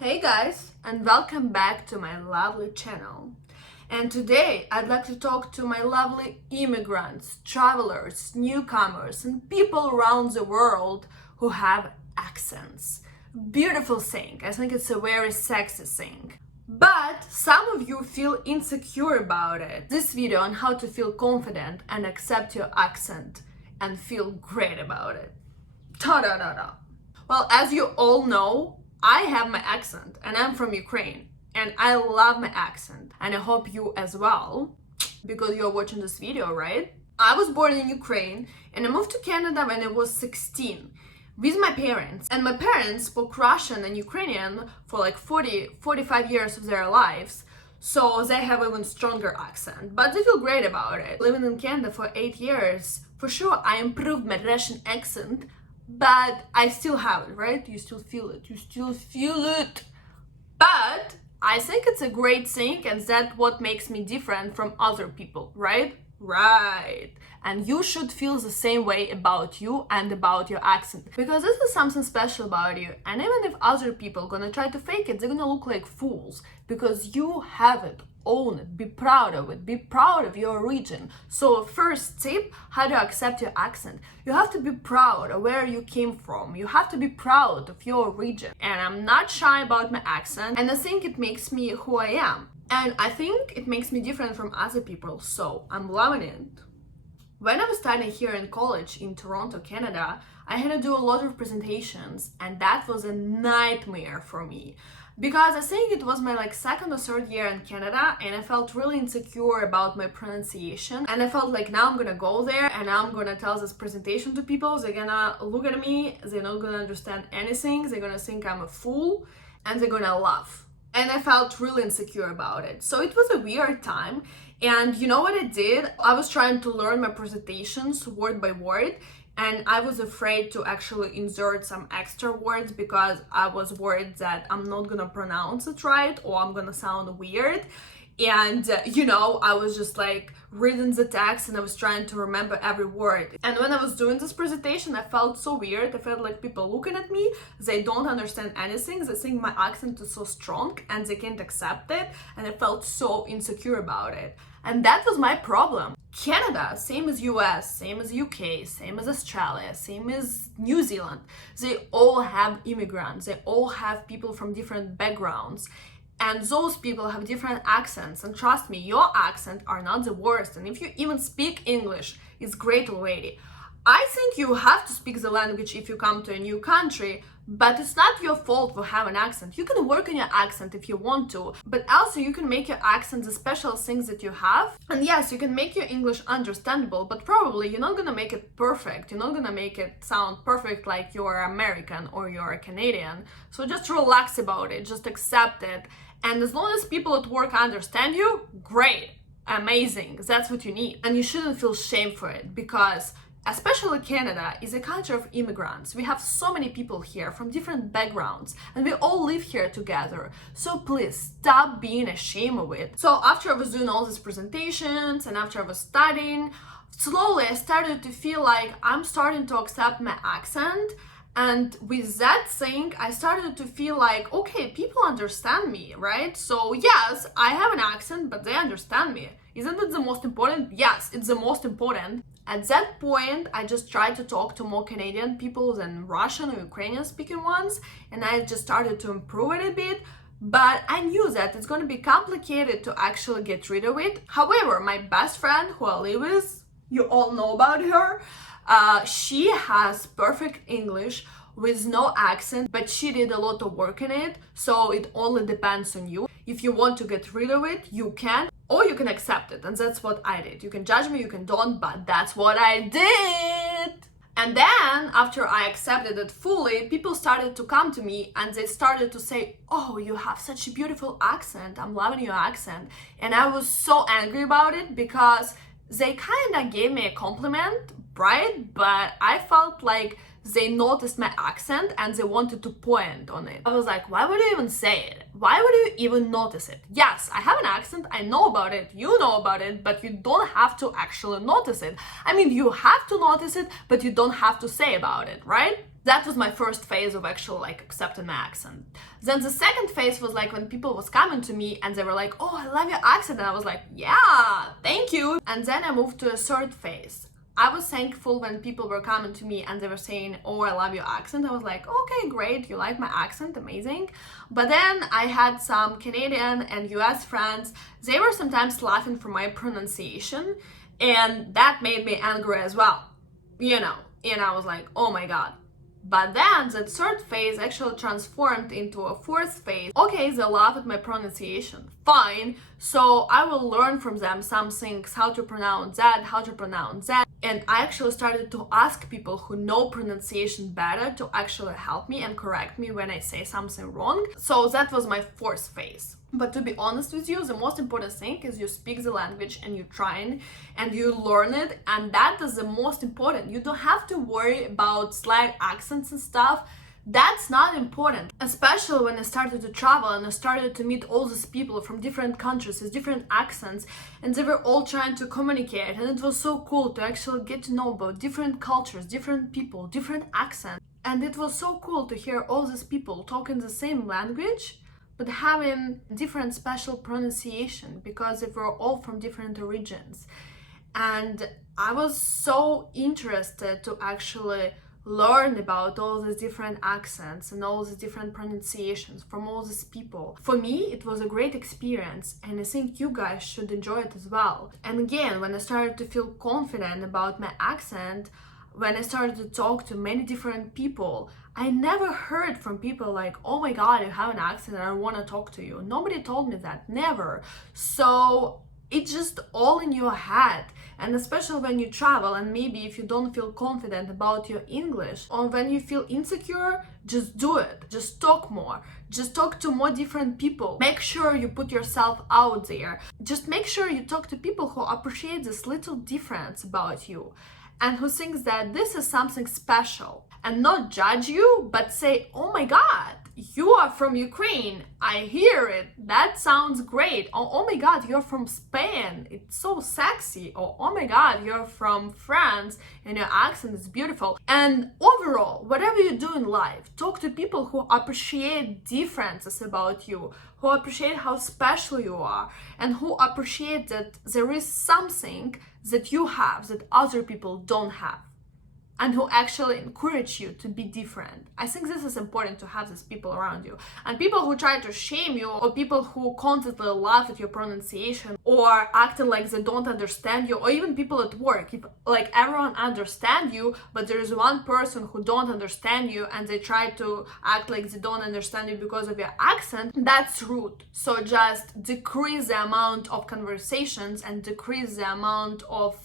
Hey guys, and welcome back to my lovely channel. And today I'd like to talk to my lovely immigrants, travelers, newcomers, and people around the world who have accents. Beautiful thing. I think it's a very sexy thing. But some of you feel insecure about it. This video on how to feel confident and accept your accent and feel great about it. Ta-da-da-da. Well, as you all know, I have my accent and I'm from Ukraine and I love my accent and I hope you as well, because you're watching this video, right? I was born in Ukraine and I moved to Canada when I was 16 with my parents, and my parents spoke Russian and Ukrainian for like 45 years of their lives, so they have even stronger accent, but they feel great about it. Living in Canada for 8 years, for sure I improved my Russian accent, but I still have it, right? You still feel it. But I think it's a great thing, and that's what makes me different from other people, right? Right. And you should feel the same way about you and about your accent, because this is something special about you. And even if other people gonna try to fake it, they're gonna look like fools, because you have it. Own it, be proud of it, be proud of your region. So first tip, how to accept your accent. You have to be proud of where you came from. You have to be proud of your region. And I'm not shy about my accent, and I think it makes me who I am. And I think it makes me different from other people, so I'm loving it. When I was studying here in college in Toronto, Canada, I had to do a lot of presentations, and that was a nightmare for me. Because I think it was my second or third year in Canada, and I felt really insecure about my pronunciation, and I felt like now I'm gonna go there and I'm gonna tell this presentation to people. They're gonna look at me, they're not gonna understand anything, they're gonna think I'm a fool, and they're gonna laugh. And I felt really insecure about it. So it was a weird time. And you know what I did? I was trying to learn my presentations word by word, and I was afraid to actually insert some extra words because I was worried that I'm not gonna pronounce it right or I'm gonna sound weird. And I was just reading the text and I was trying to remember every word. And when I was doing this presentation, I felt so weird. I felt like people looking at me, they don't understand anything. They think my accent is so strong and they can't accept it. And I felt so insecure about it. And that was my problem. Canada, same as US, same as UK, same as Australia, same as New Zealand, they all have immigrants. They all have people from different backgrounds. And those people have different accents, and trust me, your accent are not the worst. And if you even speak English, it's great already. I think you have to speak the language if you come to a new country, but it's not your fault for having an accent. You can work on your accent if you want to, but also you can make your accent the special things that you have. And yes, you can make your English understandable, but probably you're not gonna make it perfect. You're not gonna make it sound perfect like you're American or you're a Canadian. So just relax about it, just accept it. And as long as people at work understand you, great, amazing, that's what you need. And you shouldn't feel shame for it, because especially Canada is a country of immigrants. We have so many people here from different backgrounds and we all live here together. So please stop being ashamed of it. So after I was doing all these presentations and after I was studying, slowly I started to feel like I'm starting to accept my accent. And with that thing, I started to feel like, okay, people understand me, right? So yes, I have an accent, but they understand me. Isn't it the most important? Yes, it's the most important. At that point, I just tried to talk to more Canadian people than Russian or Ukrainian speaking ones, and I just started to improve it a bit. But I knew that it's going to be complicated to actually get rid of it. However, my best friend who I live with, you all know about her, she has perfect English with no accent, but she did a lot of work in it, so it only depends on you. If you want to get rid of it, you can, or you can accept it, and that's what I did. You can judge me, you can don't, but that's what I did. And then, after I accepted it fully, people started to come to me and they started to say, oh, you have such a beautiful accent, I'm loving your accent. And I was so angry about it because they kind of gave me a compliment, right? But I felt like they noticed my accent and they wanted to point on it. I was like, why would you even say it? Why would you even notice it? Yes, I have an accent, I know about it, you know about it, but you don't have to actually notice it. I mean, you have to notice it, but you don't have to say about it, right? That was my first phase of actually like accepting my accent. Then the second phase was like when people was coming to me and they were like, oh, I love your accent. And I was like, yeah, thank you. And then I moved to a third phase. I was thankful when people were coming to me and they were saying, oh, I love your accent. I was like, okay, great, you like my accent, amazing. But then I had some Canadian and US friends. They were sometimes laughing for my pronunciation, and that made me angry as well, you know. And I was like, oh my God. But then the third phase actually transformed into a fourth phase. Okay, they laugh at my pronunciation, fine. So I will learn from them some things, how to pronounce that, how to pronounce that. And I actually started to ask people who know pronunciation better to actually help me and correct me when I say something wrong. So that was my fourth phase. But to be honest with you, the most important thing is you speak the language and you try and you learn it, and that is the most important. You don't have to worry about slight accents and stuff. That's not important, especially when I started to travel and I started to meet all these people from different countries with different accents, and they were all trying to communicate, and it was so cool to actually get to know about different cultures, different people, different accents. And it was so cool to hear all these people talking the same language but having different special pronunciation because they were all from different origins. And I was so interested to actually learn about all these different accents and all the different pronunciations from all these people. For me, it was a great experience, and I think you guys should enjoy it as well. And again, when I started to feel confident about my accent, when I started to talk to many different people, I never heard from people like, oh my God, you have an accent and I want to talk to you. Nobody told me that, never. So it's just all in your head. And especially when you travel and maybe if you don't feel confident about your English, or when you feel insecure, just do it. Just talk more. Just talk to more different people. Make sure you put yourself out there. Just make sure you talk to people who appreciate this little difference about you and who thinks that this is something special, and not judge you, but say, oh my God, you are from Ukraine, I hear it, that sounds great. Or, oh my God, you're from Spain, it's so sexy. Or, oh my God, you're from France and your accent is beautiful. And overall, whatever you do in life, talk to people who appreciate differences about you, who appreciate how special you are, and who appreciate that there is something that you have that other people don't have, and who actually encourage you to be different. I think this is important, to have these people around you. And people who try to shame you, or people who constantly laugh at your pronunciation, or acting like they don't understand you, or even people at work, if like everyone understand you, but there is one person who don't understand you and they try to act like they don't understand you because of your accent, that's rude. So just decrease the amount of conversations and decrease the amount of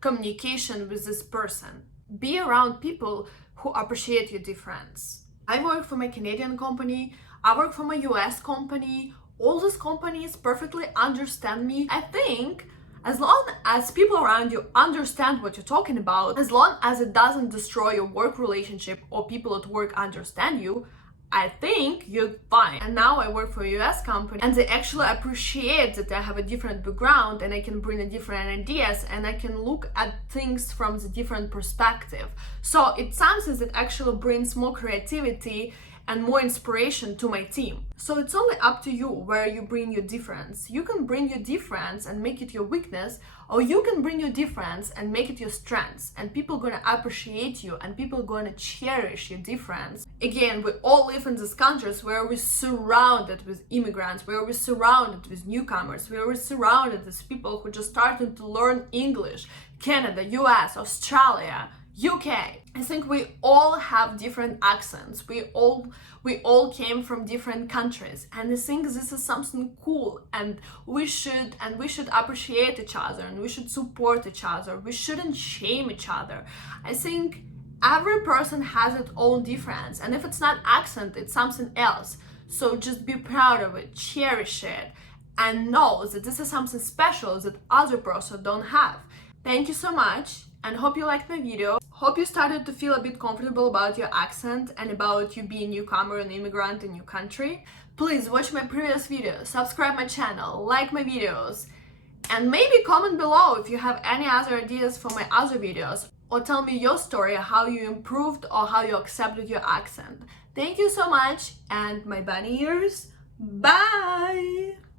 communication with this person. Be around people who appreciate your difference. I work for my Canadian company, I work for my US company, all these companies perfectly understand me. I think as long as people around you understand what you're talking about, as long as it doesn't destroy your work relationship or people at work understand you, I think you're fine. And now I work for a US company and they actually appreciate that I have a different background and I can bring in different ideas and I can look at things from the different perspective. So it's something that actually brings more creativity and more inspiration to my team. So it's only up to you where you bring your difference. You can bring your difference and make it your weakness, or you can bring your difference and make it your strengths, and people gonna appreciate you and people gonna cherish your difference. Again, we all live in these countries where we're surrounded with immigrants, where we're surrounded with newcomers, where we're surrounded with people who just started to learn English. Canada, US, Australia, UK. I think we all have different accents. We all came from different countries, and I think this is something cool, and we should appreciate each other, and we should support each other. We shouldn't shame each other. I think every person has its own difference, and if it's not accent, it's something else. So just be proud of it, cherish it, and know that this is something special that other person don't have. Thank you so much, and hope you liked my video. Hope you started to feel a bit comfortable about your accent and about you being a newcomer and immigrant in your country. Please watch my previous videos, subscribe my channel, like my videos, and maybe comment below if you have any other ideas for my other videos. or tell me your story, how you improved or how you accepted your accent. Thank you so much, and my bunny ears, bye!